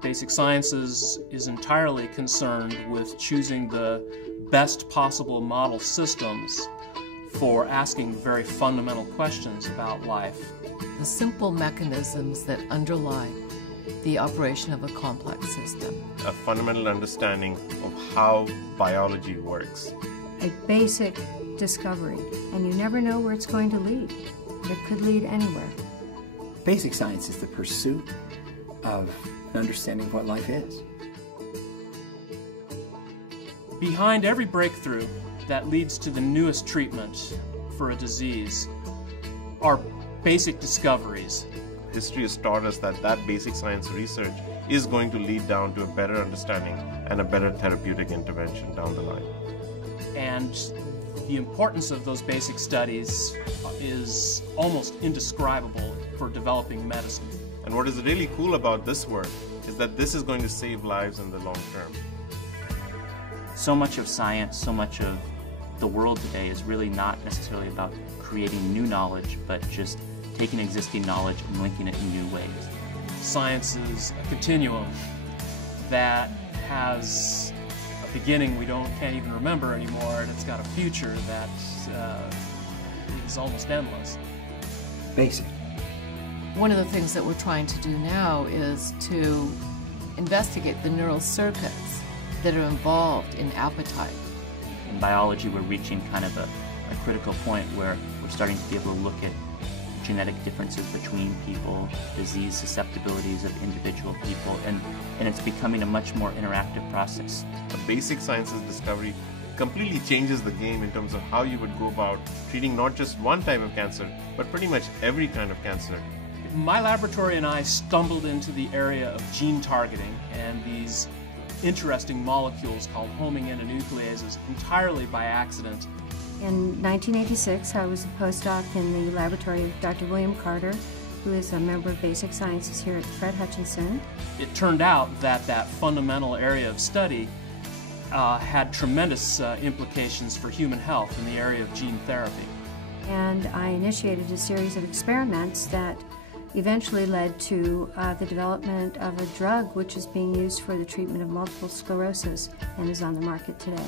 Basic sciences is entirely concerned with choosing the best possible model systems for asking very fundamental questions about life. The simple mechanisms that underlie the operation of a complex system. A fundamental understanding of how biology works. A basic discovery, and you never know where it's going to lead. It could lead anywhere. Basic science is the pursuit of an understanding of what life is. Behind every breakthrough that leads to the newest treatment for a disease are basic discoveries. History has taught us that basic science research is going to lead down to a better understanding and a better therapeutic intervention down the line. And the importance of those basic studies is almost indescribable for developing medicine. And what is really cool about this work is that this is going to save lives in the long term. So much of science, so much of the world today is really not necessarily about creating new knowledge, but just taking existing knowledge and linking it in new ways. Science is a continuum that has a beginning we can't even remember anymore, and it's got a future that is almost endless. Basic. One of the things that we're trying to do now is to investigate the neural circuits that are involved in appetite. In biology, we're reaching kind of a critical point where we're starting to be able to look at genetic differences between people, disease susceptibilities of individual people, and it's becoming a much more interactive process. A basic sciences discovery completely changes the game in terms of how you would go about treating not just one type of cancer, but pretty much every kind of cancer. My laboratory and I stumbled into the area of gene targeting and these interesting molecules called homing endonucleases entirely by accident. In 1986, I was a postdoc in the laboratory of Dr. William Carter, who is a member of basic sciences here at Fred Hutchinson. It turned out that fundamental area of study had tremendous implications for human health in the area of gene therapy. And I initiated a series of experiments that eventually led to the development of a drug which is being used for the treatment of multiple sclerosis and is on the market today.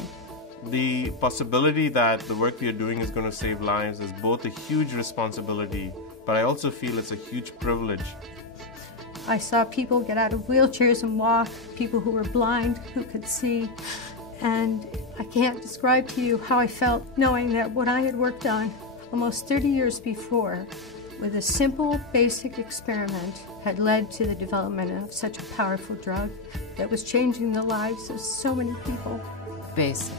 The possibility that the work we are doing is going to save lives is both a huge responsibility, but I also feel it's a huge privilege. I saw people get out of wheelchairs and walk, people who were blind who could see, and I can't describe to you how I felt knowing that what I had worked on almost 30 years before with a simple, basic experiment had led to the development of such a powerful drug that was changing the lives of so many people. Basic.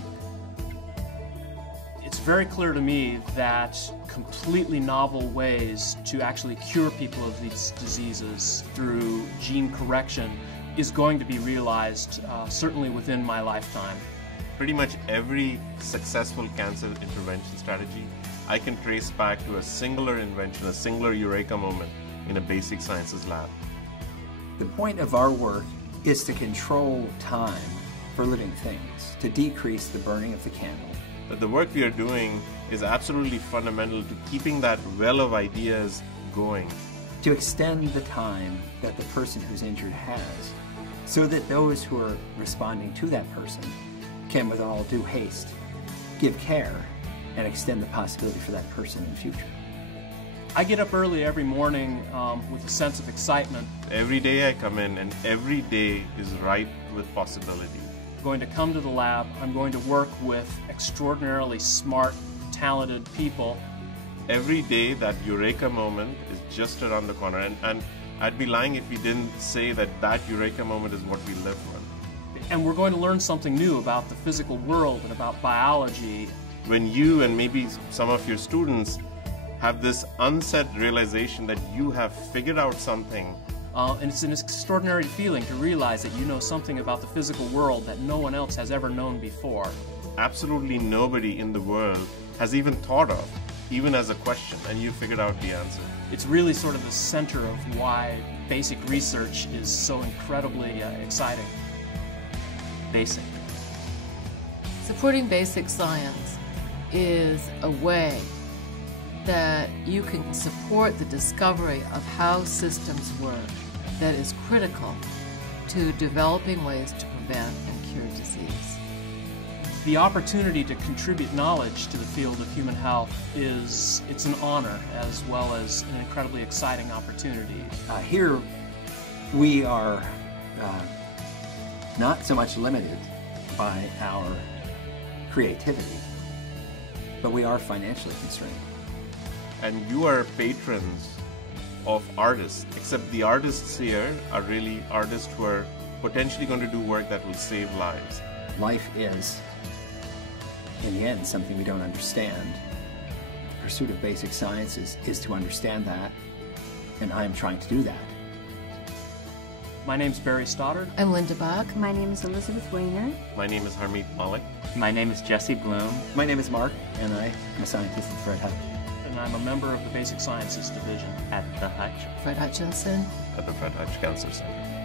It's very clear to me that completely novel ways to actually cure people of these diseases through gene correction is going to be realized certainly within my lifetime. Pretty much every successful cancer intervention strategy I can trace back to a singular invention, a singular eureka moment in a basic sciences lab. The point of our work is to control time for living things, to decrease the burning of the candle. But the work we are doing is absolutely fundamental to keeping that well of ideas going. To extend the time that the person who's injured has, so that those who are responding to that person can, with all due haste, give care and extend the possibility for that person in the future. I get up early every morning with a sense of excitement. Every day I come in and every day is ripe with possibility. I'm going to come to the lab, I'm going to work with extraordinarily smart, talented people, every day that eureka moment is just around the corner. And I'd be lying if we didn't say that that eureka moment is what we live for. And we're going to learn something new about the physical world and about biology. When you and maybe some of your students have this unsaid realization that you have figured out something. And it's an extraordinary feeling to realize that you know something about the physical world that no one else has ever known before. Absolutely nobody in the world has even thought of, even as a question, and you figured out the answer. It's really sort of the center of why basic research is so incredibly exciting. Basic. Supporting basic science is a way that you can support the discovery of how systems work that is critical to developing ways to prevent and cure disease. The opportunity to contribute knowledge to the field of human health it's an honor as well as an incredibly exciting opportunity. Here we are not so much limited by our creativity, but we are financially constrained. And you are patrons of artists, except the artists here are really artists who are potentially going to do work that will save lives. Life is, in the end, something we don't understand. The pursuit of basic science is to understand that, and I am trying to do that. My name's Barry Stoddard. I'm Linda Bach. My name is Elizabeth Wayner. My name is Harmeet Malik. My name is Jesse Bloom. My name is Mark, and I am a scientist at Fred Hutch. And I'm a member of the Basic Sciences Division At the Hutch. Fred Hutchinson. At the Fred Hutch Cancer Center.